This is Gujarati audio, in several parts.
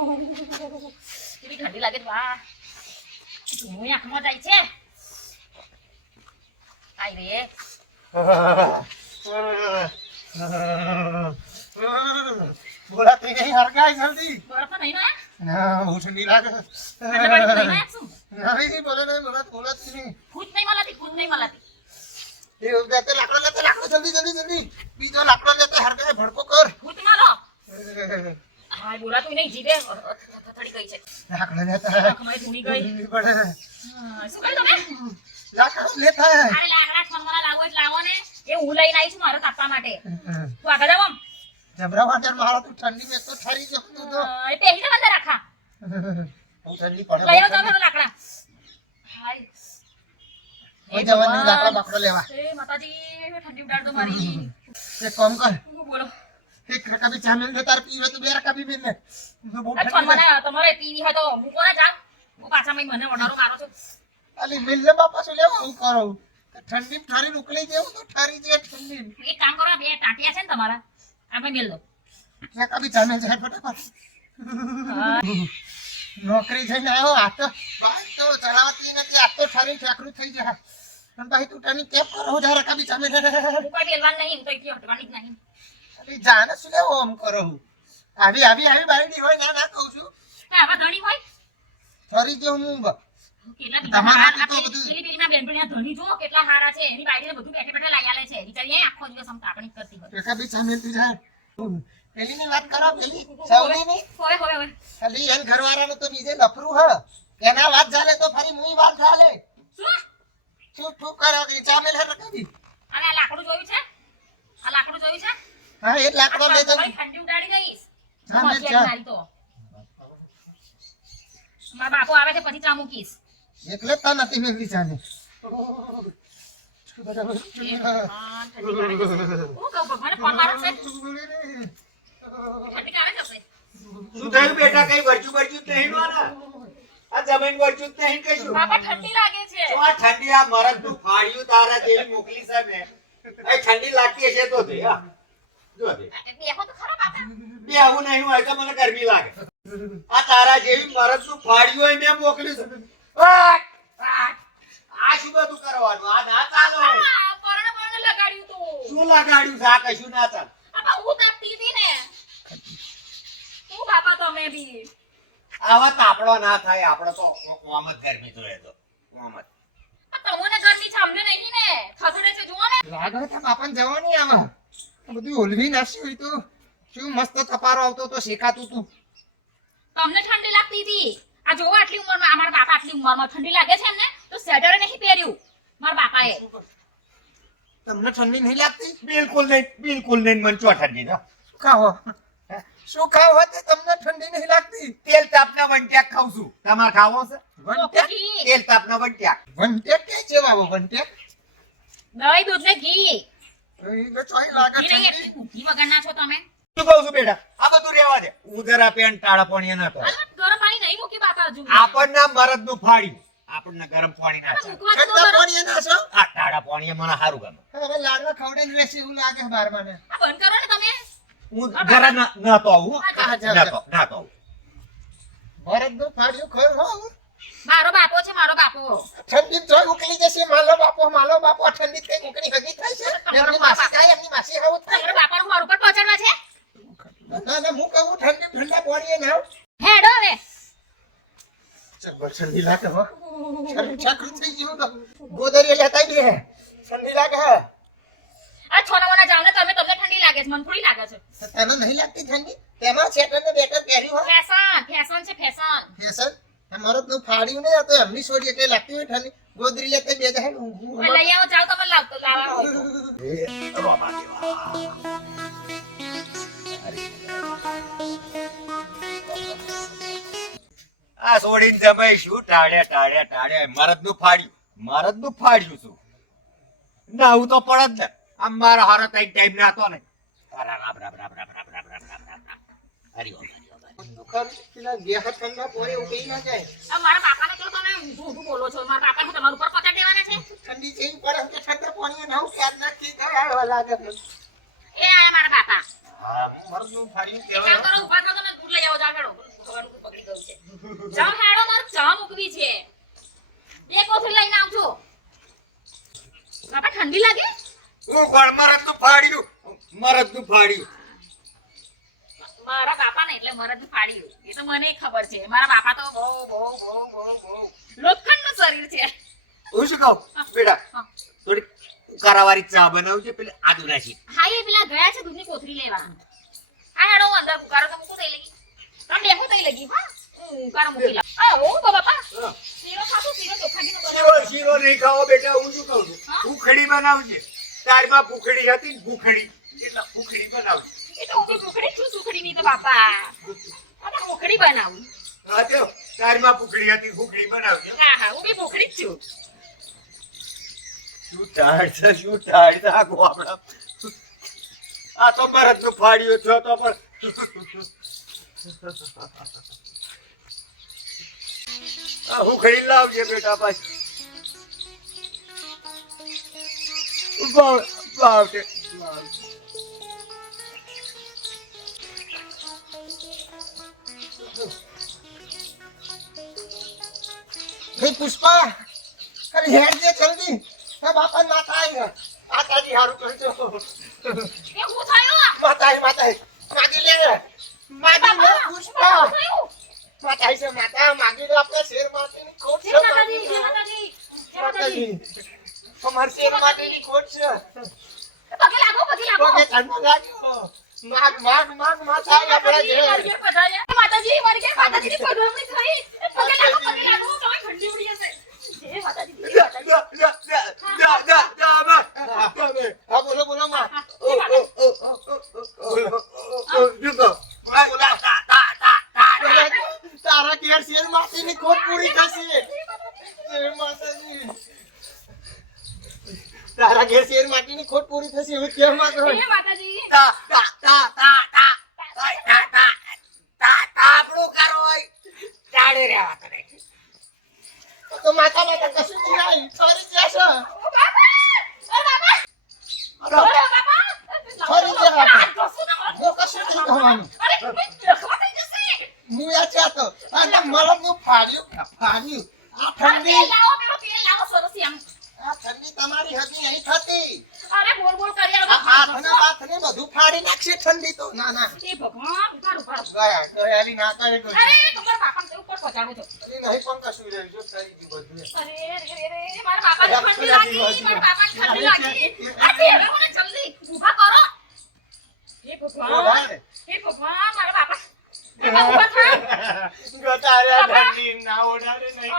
કેવી ઠંડી લાગે વાહ હું આંખમાં જાય છે આઈ રે બોલા તે નહીં હરગાય જલ્દી બરફ નહીં ના ના હું ઠંડી લાગે નહીં બોલે નહીં બોલા નહીં ફૂટ નહીં મલાતી એ લેતે લાકડો જલ્દી બીજો લાકડો લેતે હરગાય ભડકો કર ફૂટ મારો હા બોલા તું નહીં જીવે થડી ગઈ છે લાકડો લેતા આંખમાં ધૂણી ગઈ પડે શું કહ્યું તમે લાકડો લેતા અરે લાકડા ઠમવાના લાવો જ લાવો ને એ હું લઈને આવી છું મારો તાપવા માટે તું આગળ જાવ જબરા વાટર મારા તું ઠંડી મે તો ઠરી જતું તો એ પહેરી ને અંદર રાખા હું ઠંડી પડે લઈ આવો તમે લાકડા હાય એ જવાની લાકડા બાકડો લેવા એ માતાજી ઠંડી ઉડાડ દો મારી એક કામ કર બોલો એક રકા બી ચામેલ દે તાર પીવે તો બે રકા બી બેન ને બહુ આ મને તમારે પીવી હોય તો મૂકો ને જા હું પાછા મને ઓર્ડરો મારો છો અલી મિલ લે બાપા શું લેવા હું કરું ઠંડી ઠારી ઉકળી જેવું તો ઠારી જે ઠંડી એક કામ કરો બે ટાટિયા છે ને તમારા આપણે મેલ દો રકા બી ચામેલ જાય ફટાફટ નોકરી જઈને આવ્યો આ તો બાઈક તો ચલાવતી નથી આ તો ઠારી ઠાકરું થઈ જાય પણ ભાઈ તું ટાની કેપ કરો જા રકા બી ચામેલ હું કોઈ મેલવાન નહીં હું તો એકલી હટવાની જ નહીં અલી જાને શું લેવો આમ કરો આવી બાયડી હોય ના કહું છું તે આવા ધણી હોય ફરી જો હું કેટલા તમારાથી તો બધું પેલીના બેનપણીના ધણી જો કેટલા હારા છે એની બાયડીને બધું બેઠે બેઠે લાઈ આલે છે બિચારી આખો દિવસ આમ તાકણી કરતી હોય રકા બી ચામેલ તું જા પેલીની વાત કરો પેલી સૌલીની હોય અલી એન ઘરવાળાનું તો બીજે લફરું હ એના વાત ચાલે તો ફરી મુઈ વાત ચાલે શું ઠૂક કરો કે ચામેલ હે રકાબી અને આ લાકડું જોયું છે હા એક લાકડો લઈ જજો ઠંડી ઉડાડી ગઈશ ચામેલ મસ્તી ચા મારી તો મારા બાપો આવે છે પછી ચા મૂકીશ એટલે તા નથી મેલી ચાને હું કહું ભગવાને ફોન મારો છે ઠંડી કાવે જશે શું થયું બેટા કઈ વર્ચું નહીં મારા આ જમીન વર્ચું નહીં કશું બાપા ઠંડી લાગે છે તો આ ઠંડી આ મરદ નું ફાડ્યું તારા જેવી મોકલી છે મેં એ ઠંડી લાગતી હશે તો દે હા જો દે બેહો તો ખરા બાપા બે આવું નહીં હોય તો મને ગરમી લાગે આ તારા જેવી મરદ નું ફાડ્યું હોય મેં મોકલ્યું છે આ શું બધું કરવાનું આ ના ચાલો પર્ણ લગાડ્યું તું શું લગાડ્યું છે આ કશું ના ચાલે બાપા હું તાપતી હતી ને તું બાપા તમે બી આવા તાપડો ના થાય આપણે તો ઓમ જ ગરમી જોઈએ તો ઓમ જ તમને ગરમી છે અમને નહીં ને ખસડે છે જુઓ ને લાગે તો બાપન જવાની આમાં બધું ઓલવી નાખ્યું હોય તો શું મસ્ત તપારો આવતો તો શેકાતું તું તમને ઠંડી લાગતી હતી આ જોવો આટલી ઉંમરમાં અમારા બાપા આટલી ઉંમરમાં ઠંડી લાગે છે એમને તો સ્વેટર નહીં પહેર્યું મારા બાપાએ તમને ઠંડી નહીં લાગતી બિલકુલ નહીં મન ચો ઠંડી ના શું ખાવો તે તમને ઠંડી નહીં લાગતી તેલ તાપના વંટ્યાક ખાવ છું તમારે ખાવો છે વંટેક ઘી તેલ તાપના વંટ્યાક વંટેક કે છે બાબુ વંટેક દહીં દૂધ ને ઘી એ તો ચોઈ લાગે ઘી નહીં ઠંડી એટલી ઘી વગરના છો તમે શું કહું છું બેટા આ બધું રહેવા દે ઉધરા પેન ટાળા પાણી ના કરે અલા, ગરમ પાણી નહીં મૂકી બાપા હજુ આપણને મરદ નું ફાડ્યું આપણને ગરમ પાણી ના ચાલે મૂકવા તો ઠંડા ગરમ. પાણી નાસો આ ટાળા પાણી મને સારું ગમે હવે લાડવા ખવડાવીને વેચી એવું લાગે બાર મને આ બંધ કરો ને તમે હું જરા ના તો આવું હો. હા, જા, ના જા. તો આવું ભરત નું ફાડ્યું ખર હો મારો બાપો છે મારો બાપો ઠંડી જોઈ ઉકળી જશે માલો બાપો ઠંડી કઈ ઉકળી હગી થાય છે એમની માસી થાય એમની માસી આવું તમારા થાય બાપાનું મારું પર પહોંચાડવા છે ના હું કહું ઠંડા પાણીએ નાવ હેડો હવે ઠંડી લાગે હો છકરું થઈ ગયું તો ગોદરીએ લેતા દે ઠંડી લાગે હે આ છોના મોના જાવ ને તમને ઠંડી લાગે છે મને થોડી લાગે છે તને નહીં લાગતી ઠંડી તેમાં સ્વેટર ને બેટર પહેર્યું હોય ફેશન છે ફેશન ફેશન અમારો નું ફાડ્યું નહીં તો એમની છોડી એટલે લાગતી હોય ઠંડી ગોદરી લેતા બે જાય લઈ આવો જાવ તમે લાવવા હોય તો. રોમા દેવા આ છોડીને જમાઈ શું ટાળે મરદ નું ફાડ્યું છું ના હું તો પડત ને આમ મારા હારો ટાઈમ ના હતો ને આ મારા બાપાને તો તમે ઊંધું બોલો છો મારા બાપાને તમારા ઉપર પકડ દેવાના છે ઠંડી જેવી પડે કે ઠંડા પાણીએ નાવ ક્યાં નાખી ગયા લાગે એ આયા મારા બાપા મરદ નું ફાડ્યું એક કામ કરો ઉભા થો તમે દૂધ લઈ આવો જાવ હેડો કોણ મરદનું ફાડ્યું મરદનું ફાડ્યું મારા બાપા ને એટલે મરદ ફાડ્યું એ તો મને ખબર છે મારા બાપા તો બહુ લોખંડનું શરીર છે હું શું કહું બેટા થોડી કરાવારી ચા બનાવજે પેલી આદુ નાખી હા એ પેલા ગયા છે દૂધની કોથળી લેવા આ હેડો હું અંદર કુકારો તો મૂકું થઈ લગી તમે દેખો થઈ લગી હા કુકારો મૂકી લા ઓ બાપા શીરો ખાતો શીરો ચોખાજીનો શીરો શીરો નહીં ખાવો બેટા હું શું કહું છું ભૂખડી બનાવજે તારમાં ભૂખડી હતી ને ભૂખડી એટલે ભૂખડી બનાવજે એ તો હું ભૂખડી છું સુખડી ની તો બાપા આ તો ભૂખડી બનાવું હા તો તારમાં ભૂખડી હતી ભૂખડી બનાવજે હા હું બી ભૂખડી જ છું શું ટાળ નાખો આપણા આ તો મરદનું ફાડ્યું છો તો પણ આ ભૂખડી લાવજે બેટા પાછી ભાવશે હે પુષ્પા અરે હેડ જે જલ્દી હે બાપા માતાજી માતાજી હારું કરજો એ હું થયો માતાજી માગી લે પુષ્પા માતાજી છે માતા માગી લે આપણે શેર માટીની ખોટ છે માતાજી અમાર શેર માટીની ખોટ છે પગે લાગો પગે ધર્મ લાગ્યો માગ માતાજી આપણે જે માતાજી મરી ગયા માતાજી ની પગરમણી થઈ પગે લાગો તમે ઠંડી ઉડી જશે એ માતાજી હા બોલો માં તારા ઘેર શેર માટીની ખોટ પૂરી થશે જય માતાજી તારા ઘેર શેર માટીની ખોટ પૂરી થશે હવે કેમ માં કરો માતાજી તો માતા કશું નહીં સોરી જશો સોરી જવા હું કશું નહીં કહેવાનું હું યા ચાતો અને મરદનું ફાડ્યું આ ઠંડી આ ઠંડી તમારી હજી નહીં થતી હાથ અને બાથ ને બધું ફાડી નાખશે ઠંડી તો ના ના ગયા ગયાલી ના કરે તો નહીં પણ કશું રહ્યું જો થઈ ગયું બધું ગટાર્યા ઠંડી ના ઓડાડે નહીં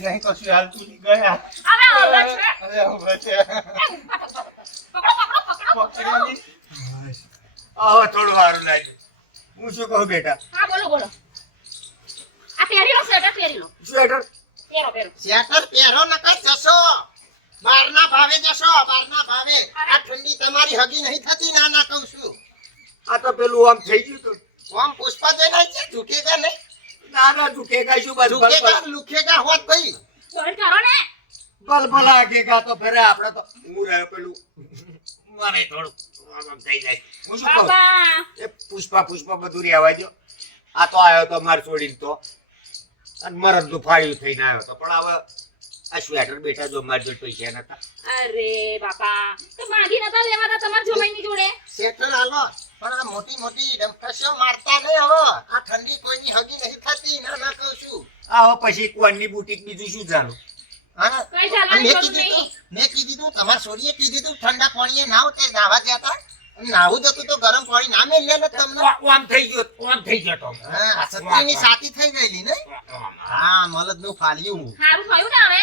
નહીં કશું હાલતું નહીં ગયા હવે થોડું સારું લાગ્યું હું શું કહું બેટા સ્વેટર શેટર પહેરો નકર જશો બારના ભાવે જશો બારના ભાવે આ ઠંડી તમારી હગી નહીં થતી ના ના કહું છું આ તો પેલું આમ થઈ ગયું તું આમ પુષ્પા જોઈને છે ઝૂકેગા નહીં ના ના ઝૂકેગા શું બસ ઝૂકેગા લુખેગા હોત ભાઈ ભલ આગેગા તો ફેરે આપણે તો હું રહ્યો પેલું મને થોડું આમ થઈ જાય હું શું કહું એ પુષ્પા બધું રહેવા દો આ તો આવ્યો તો માર છોડીને તો અને મરદનું ફાળ્યું થઈને આવ્યો તો પણ હવે આ સ્વેટર બેટા જો માર જોડે પૈસા નતા અરે બાપા તો માંગી નતા લેવાના તમાર જમાઈની જોડે શેટર હાલો પણ આ મોટી ડમકશો મારતા નહીં હવે આ ઠંડી કોઈની હગી નહીં થતી ના ના કહું છું આવો પછી કોણની બુટીક બીજું શું ચાલુ હા કઈ ચાલવાની જરૂર મેં નહીં કીધું તમારા છોરીએ કીધું તું ઠંડા પાણીએ નાવ તે નાવા ગયા હતા નાવું જતું તો ગરમ પાણી ના મેં લે તમને આમ થઈ ગયો તો હા સત્રીની સાથી થઈ ગયેલી ને હા મલદ નું ફાલ્યું સારું થયું ને હવે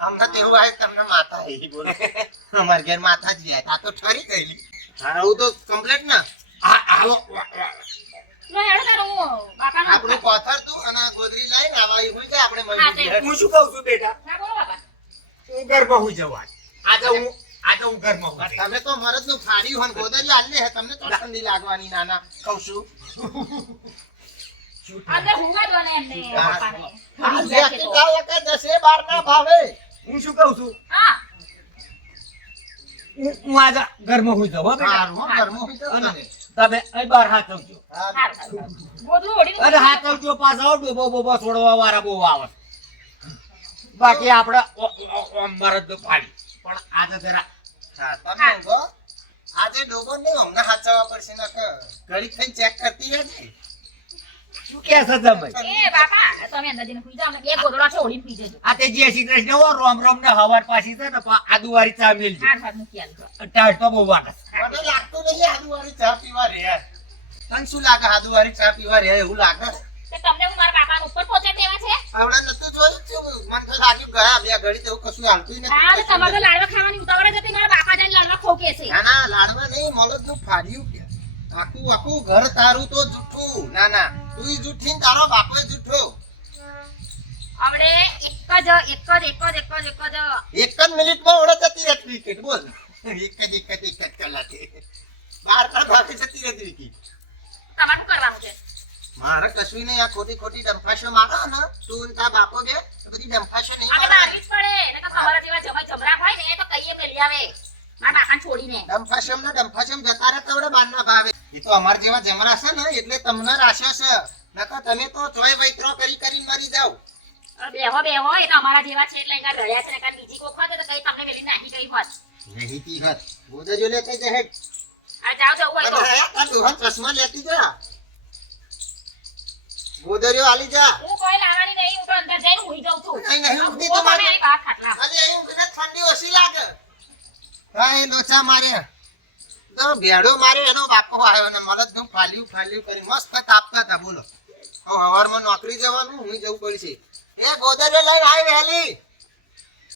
અમને તો એવું આવ્યું તમને માતા આવી બોલે અમાર ઘેર માતા જ રહ્યા આ તો ઠરી ગયેલી હા હું તો કમ્પ્લીટ ના લો હેડો તારો બાપાનો આપણું કોથર તું અને ગોદરી લઈને આવા હોય છે આપણે હા, તે. મળી હું શું કહું છું બેટા હા બોલો બાપા હું ઘરમાં હું જવા આજે હું ઘરમાં હું જઈશ. તમે તો મરદ નું ફાડ્યું હોય ગોદરી આલે હે તમને તો ઠંડી લાગવાની નાના કહું છું અંદર હુંવા દો ને એમને બાપાને આજે કેટલા વખત 10-12 ના ભાવે હું શું કહું છું હા હું આજે ઘરમાં હોઈ જાઉં હો બેટા. હારું, હો, ઘરમાં હોઈ જાઓ અને તમે. તમે અહીં બહાર હાચવજો હારું. હારું. ગોદડું ઓઢીને અરે હાચવજો પાછા ડોબો છોડવા વાળા બહુ આવે બાકી આપણે મરદ ફાડી પણ આજે જરા હા, તમે ઊંઘો. આજે ડોબો નહીં, હમણાં હાચવવા પડશે નકર ઘડીક થઈને ચેક કરતી રહેજે. શું કે છે તમે એ બાપા તમે અંદર જઈને સુઈ જાઓ ને બે ગોદડા છે ઓઢીને સુઈ જજો આ તે જે શ્રી કૃષ્ણ હો રોમ રોમ ને હવાર પાછી છે ને આદુવારી ચા મેલજો હાથ હાથ મૂકી આલજો ટાઈટ તો બહુ વાગે મને લાગતું નહીં આદુવાળી ચા પીવા રહે. તને શું લાગે આદુવાળી ચા પીવા રહે એવું લાગે? તે તમને હું મારા બાપાના ઉપર પહોંચાડી દેવા છે હમણાં નતું જોયું છું. મને તો લાગ્યું ગયા બે ઘડી તો એવું કશું હાલતું ય હા નથી. તો તમારે તો લાડવા ખાવાની ઉતાવળ જ હતી મારા બાપા જઈને લાડવા ખોકે છે ના ના લાડવા નહીં, મગજનું ફાડ્યું કે આખું આખું ઘર તારું તો જૂઠું. ના ના તુંય જૂઠી ને તારો બાપો જૂઠો. આપણે એક જ મિનિટમાં ઓળખ જતી રહેતી વિકેટ બોલ. એક જ કલાકે 12 ભાગે જતી રહેતી વિકેટ. તમારે શું કરવાનું છે મારે કશું નહીં, આ ખોટી ખોટી ડંફાશો મારો ને તું ને તારા બાપો બે બધી ડંફાશો નહીં આપણે મારવાની. મારવી જ પડે ને તો તમારા જેવા જમાઈ જમરા હોય ને તો કઈએ મેલી આવે મારા બાપાને છોડીને ડંફાશમ ને ડંફાશમ જતા રહે તવડે બારના ભાવે. એ તો અમાર જેવા જમરા છે ને એટલે તમને રાખ્યો છે, નકર તમે તો ચોય વૈત્રો કરી કરીને મરી જાવ. બેહો એ તો અમારા જેવા છે એટલે એના રળ્યા છે ને કાં બીજી કોક હોત તો કઈ તમને મેલી નાખી ગઈ હોત નહીં તી ઘર ગોદજો લે કઈ જહે. આ જાઓ જવું હોય તો આ દોહન ચશ્મા લેતી જા, ગોદરીઓ આલી જા. હું કોઈ લાવવાની નહીં હું તો અંદર જઈને ઊંઘી જાઉં છું નહીં ઊંઘતી હું તો તમે મારી. અહીં બહાર ખાટલા અરે અહીં ઊંઘને ઠંડી ઓછી લાગે. હા એ લોચા મારે તો ભેડો મારે એનો બાપો આવ્યો ને મરદનું ફાલ્યું કરી મસ્ત તાપતા હતા. બોલો હવે હવારમાં નોકરી જવાનું હું જવું પડશે. એ ગોદરીઓ લઈને આય વહેલી.